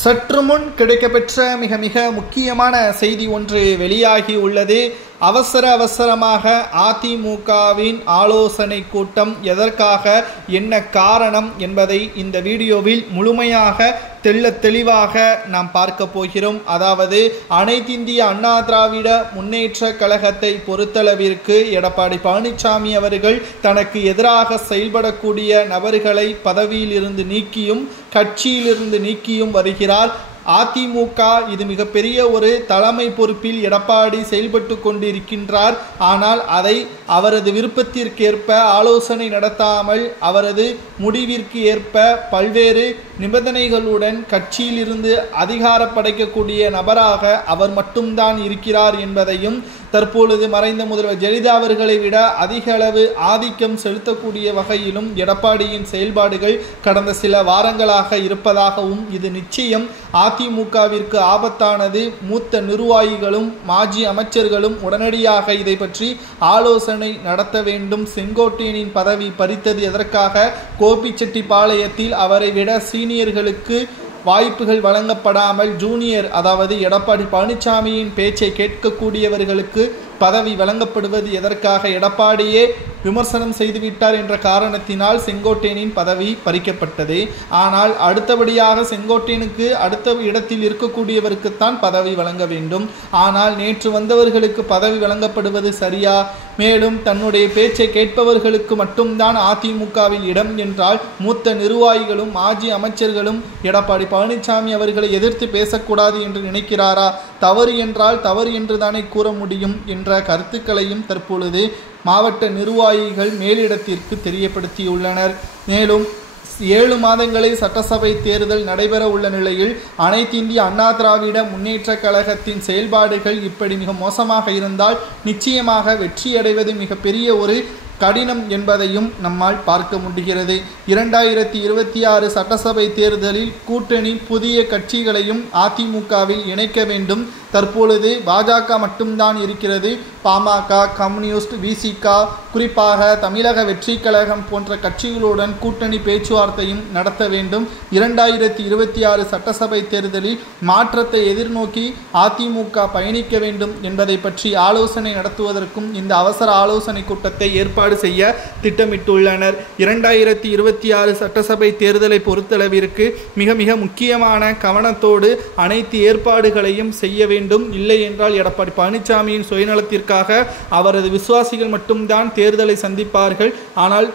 சற்று முன் கிடைக்கப்பெற்ற மிக மிக முக்கியமான செய்தி ஒன்று வெளியாகி உள்ளது. அவசரமாக அதிமுகவின் ஆலோசனை கூட்டம் எதற்காக, என்ன காரணம் என்பதை இந்த வீடியோவில் முழுமையாக தெளிவாக நாம் பார்க்க போகிறோம். அதாவது அனைத்திந்திய அண்ணா திராவிட முன்னேற்ற கழகத்தை பொறுத்தளவிற்கு எடப்பாடி பழனிசாமி அவர்கள் தனக்கு எதிராக செயல்படக்கூடிய நபர்களை பதவியில் இருந்து நீக்கியும் கட்சியிலிருந்து நீக்கியும் வருகிறார். அதிமுக இது மிகப்பெரிய ஒரு தலைமை பொறுப்பில் எடப்பாடி செயல்பட்டு கொண்டிருக்கின்றார். ஆனால் அதை அவரது விருப்பத்திற்கேற்ப ஆலோசனை நடத்தாமல் அவரது முடிவிற்கு ஏற்ப பல்வேறு நிபந்தனைகளுடன் கட்சியிலிருந்து அதிகாரம் படைக்கக்கூடிய நபராக அவர் மட்டும்தான் இருக்கிறார் என்பதையும், தற்பொழுது மறைந்த முதல்வர் ஜெயலலிதா அவர்களை விட அதிக அளவு ஆதிக்கம் செலுத்தக்கூடிய வகையிலும் எடப்பாடியின் செயல்பாடுகள் கடந்த சில வாரங்களாக இருப்பதாகவும், இது நிச்சயம் அதிமுகவிற்கு ஆபத்தானது, மூத்த நிர்வாகிகளும் மாஜி அமைச்சர்களும் உடனடியாக இதை பற்றி ஆலோசனை நடத்த வேண்டும். செங்கோட்டையனின் பதவி பறித்தது எதற்காக? கோபிச்செட்டிப்பாளையத்தில் அவரை விட சீனியர்களுக்கு வாய்ப்புகள் வழங்கப்படாமல் ஜூனியர், அதாவது எடப்பாடி பழனிசாமியின் பேச்சை கேட்கக்கூடியவர்களுக்கு பதவி வழங்கப்படுவது எதற்காக? எடப்பாடியே விமர்சனம் செய்துவிட்டார் என்ற காரணத்தினால் செங்கோட்டையனின் பதவி பறிக்கப்பட்டது. ஆனால் அடுத்தபடியாக செங்கோட்டையனுக்கு அடுத்த இடத்தில் இருக்கக்கூடியவருக்குத்தான் பதவி வழங்க வேண்டும். ஆனால் நேற்று வந்தவர்களுக்கு பதவி வழங்கப்படுவது சரியா? மேலும் தன்னுடைய பேச்சை கேட்பவர்களுக்கு மட்டும்தான் அதிமுகவில் இடம் என்றால், மூத்த நிர்வாகிகளும் மாஜி அமைச்சர்களும் எடப்பாடி பழனிசாமி அவர்களை எதிர்த்து பேசக்கூடாது என்று நினைக்கிறாரா? தவறு என்றால் தவறு என்றுதானே கூற முடியும் என்ற கருத்துக்களையும் தற்பொழுது மாவட்ட நிர்வாகிகள் மேலிடத்திற்கு தெரியப்படுத்தியுள்ளனர். மேலும் 7 மாதங்களில் சட்டசபை தேர்தல் நடைபெற உள்ள நிலையில் அனைத்திந்திய அண்ணா திராவிட முன்னேற்ற கழகத்தின் செயல்பாடுகள் இப்படி மிக மோசமாக இருந்தால் நிச்சயமாக வெற்றியடைவது மிகப்பெரிய ஒரு கடினம் என்பதையும் நம்மால் பார்க்க முடிகிறது. 2026 சட்டசபை தேர்தலில் கூட்டணி புதிய கட்சிகளையும் அதிமுகவில் இணைக்க வேண்டும். தற்பொழுது பாஜக மட்டும்தான் இருக்கிறது. பாமக, கம்யூனிஸ்ட், விசிக, குறிப்பாக தமிழக வெற்றி கழகம் போன்ற கட்சிகளுடன் கூட்டணி பேச்சுவார்த்தையும் நடத்த வேண்டும். 2026 சட்டசபை தேர்தலில் மாற்றத்தை எதிர்நோக்கி அதிமுக பயணிக்க வேண்டும் என்பதை பற்றி ஆலோசனை நடத்துவதற்கும் இந்த அவசர ஆலோசனை கூட்டத்தை ஏற்பாடு செய்ய திட்டமிட்டுள்ளனர். 2026 சட்டசபை தேர்தலை பொறுத்தளவிற்கு மிக மிக முக்கியமான கவனத்தோடு அனைத்து ஏற்பாடுகளையும் செய்ய வேண்டும். இல்லை என்றால் எடப்பாடி பழனிசாமியின் சுயநலத்திற்காக அவரது விசுவாசிகள் மட்டும்தான் தேர்தலை சந்திப்பார்கள். ஆனால்